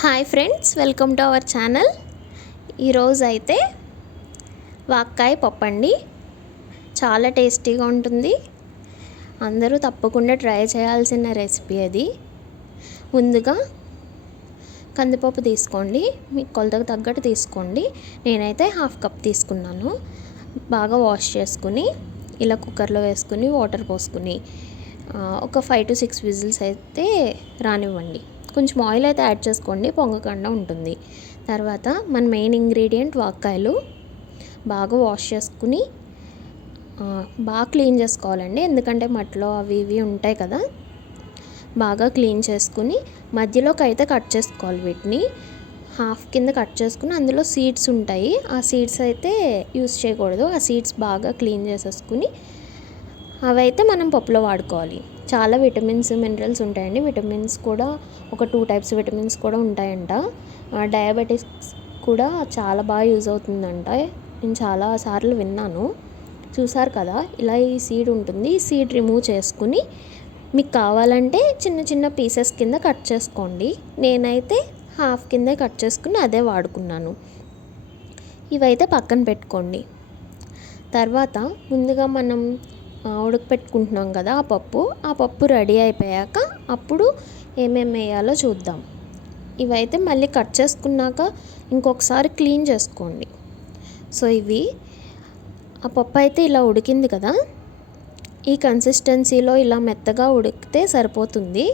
Hi friends, welcome to our channel. ఈరోజు అయితే వాక్కాయ పప్పు అండి. చాలా టేస్టీగా ఉంటుంది. అందరూ తప్పకుండా ట్రై చేయాల్సిన రెసిపీ అది. ముందుగా కందిపప్పు తీసుకోండి, మీకు కొలతకు తగ్గట్టు తీసుకోండి. నేనైతే 1/2 కప్ తీసుకున్నాను. బాగా వాష్ చేసుకుని ఇలా కుక్కర్లో వేసుకుని వాటర్ పోసుకుని ఒక 5 to 6 విజిల్స్ అయితే రానివ్వండి. కొంచెం ఆయిల్ అయితే యాడ్ చేసుకోండి, పొంగకుండా ఉంటుంది. తర్వాత మన మెయిన్ ఇంగ్రీడియంట్ వాక్కాయలు బాగా వాష్ చేసుకుని బాగా క్లీన్ చేసుకోవాలండి. ఎందుకంటే మట్లో అవి ఇవి ఉంటాయి కదా, బాగా క్లీన్ చేసుకుని మధ్యలోకి అయితే కట్ చేసుకోవాలి. వీటిని హాఫ్ కింద కట్ చేసుకుని అందులో సీడ్స్ ఉంటాయి, ఆ సీడ్స్ అయితే యూస్ చేయకూడదు. ఆ సీడ్స్ బాగా క్లీన్ చేసేసుకుని అవైతే మనం పప్పులో వాడుకోవాలి. చాలా విటమిన్స్ మినరల్స్ ఉంటాయండి. విటమిన్స్ కూడా ఒక 2 టైప్స్ విటమిన్స్ కూడా ఉంటాయంట. డయాబెటీస్ కూడా చాలా బాగా యూజ్ అవుతుందంట. నేను చాలా సార్లు విన్నాను. చూసారు కదా, ఇలా ఈ సీడ్ ఉంటుంది. ఈ సీడ్ రిమూవ్ చేసుకుని మీకు కావాలంటే చిన్న చిన్న పీసెస్ కింద కట్ చేసుకోండి. నేనైతే హాఫ్ కిందే కట్ చేసుకుని అదే వాడుకున్నాను. ఇవైతే పక్కన పెట్టుకోండి. తర్వాత ముందుగా మనం ఉడకపెట్టుకుంటున్నాం కదా ఆ పప్పు రెడీ అయిపోయాక అప్పుడు ఏమేమి వేయాలో చూద్దాం. ఇవైతే మళ్ళీ కట్ చేసుకున్నాక ఇంకొకసారి క్లీన్ చేసుకోండి. సో ఇవి ఆ పప్పు అయితే ఇలా ఉడికింది కదా, ఈ కన్సిస్టెన్సీలో ఇలా మెత్తగా ఉడికితే సరిపోతుంది.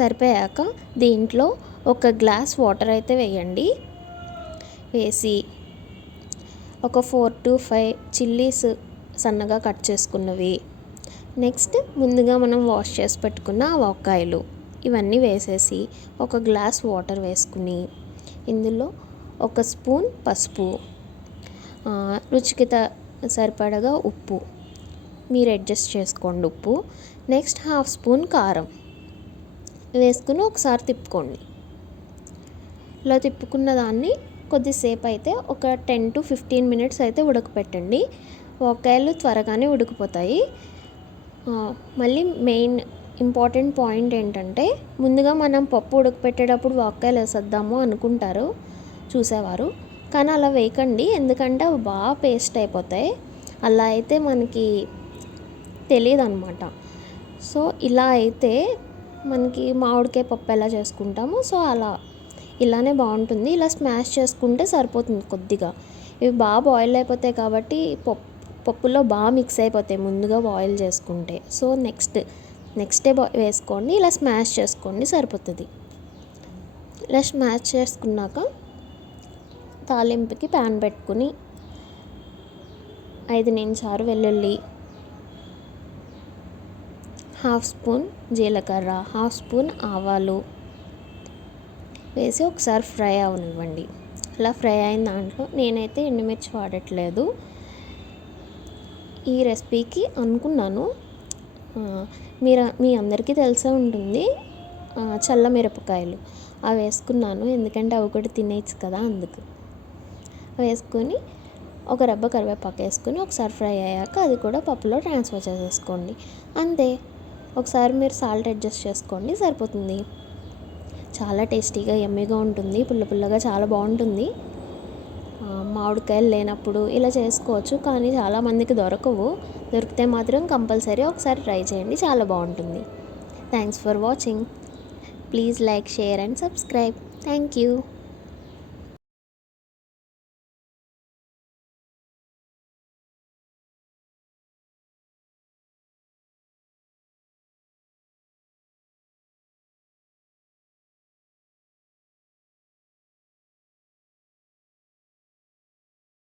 సరిపోయాక దీంట్లో 1 గ్లాస్ వాటర్ అయితే వేయండి. వేసి ఒక 4 to 5 చిల్లీస్ సన్నగా కట్ చేసుకున్నవి, నెక్స్ట్ ముందుగా మనం వాష్ చేసి పెట్టుకున్న వాక్కాయలు ఇవన్నీ వేసేసి 1 గ్లాస్ వాటర్ వేసుకుని ఇందులో 1 స్పూన్ పసుపు, రుచికి సరిపడగా ఉప్పు మీరు అడ్జస్ట్ చేసుకోండి ఉప్పు, నెక్స్ట్ 1/2 స్పూన్ కారం వేసుకుని ఒకసారి తిప్పుకోండి. ఇలా తిప్పుకున్న దాన్ని కొద్దిసేపు అయితే ఒక 10 to 15 మినిట్స్ అయితే ఉడకపెట్టండి. వాక్కాయలు త్వరగానే ఉడికిపోతాయి. మళ్ళీ మెయిన్ ఇంపార్టెంట్ పాయింట్ ఏంటంటే, ముందుగా మనం పప్పు ఉడకపెట్టేటప్పుడు వాక్కాయలు వేసేద్దాము అనుకుంటారు చూసేవారు, కానీ అలా వేయకండి. ఎందుకంటే అవి బాగా పేస్ట్ అయిపోతాయి. అలా అయితే మనకి తెలియదు అనమాట. సో ఇలా అయితే మనకి మామిడికాయ పప్పు ఎలా చేసుకుంటామో సో ఇలానే బాగుంటుంది. ఇలా స్మాష్ చేసుకుంటే సరిపోతుంది కొద్దిగా. ఇవి బాగా బాయిల్ అయిపోతాయి కాబట్టి పప్పులో బాగా మిక్స్ అయిపోతాయి ముందుగా బాయిల్ చేసుకుంటే. సో నెక్స్ట్ డే వేసుకోండి, ఇలా స్మాష్ చేసుకోండి సరిపోతుంది. ఇలా స్మాష్ చేసుకున్నాక తాలింపుకి ప్యాన్ పెట్టుకుని 5 నిమిషాలు వెల్లుల్లి, 1/2 స్పూన్ జీలకర్ర, 1/2 స్పూన్ ఆవాలు వేసి ఒకసారి ఫ్రై అవనివ్వండి. అలా ఫ్రై అయిన దాంట్లో నేనైతే ఎండుమిర్చి వాడట్లేదు ఈ రెసిపీకి అనుకున్నాను. మీ అందరికీ తెలిసే ఉంటుంది, చల్ల మిరపకాయలు అవి వేసుకున్నాను. ఎందుకంటే అవి కూడా తినేయచ్చు కదా, అందుకు వేసుకొని ఒక రెబ్బ కరివేపాకు వేసుకొని ఒకసారి ఫ్రై అయ్యాక అది కూడా పప్పులో ట్రాన్స్ఫర్ చేసేసుకోండి. అంతే, ఒకసారి మీరు సాల్ట్ అడ్జస్ట్ చేసుకోండి సరిపోతుంది. చాలా టేస్టీగా యమ్మీగా ఉంటుంది, పుల్ల పుల్లగా చాలా బాగుంటుంది. మామిడికాయలు లేనప్పుడు ఇలా చేసుకోవచ్చు, కానీ చాలామందికి దొరికితే మాత్రం కంపల్సరీ ఒకసారి ట్రై చేయండి, చాలా బాగుంటుంది. Thanks for watching. Please like, share and subscribe. Thank you.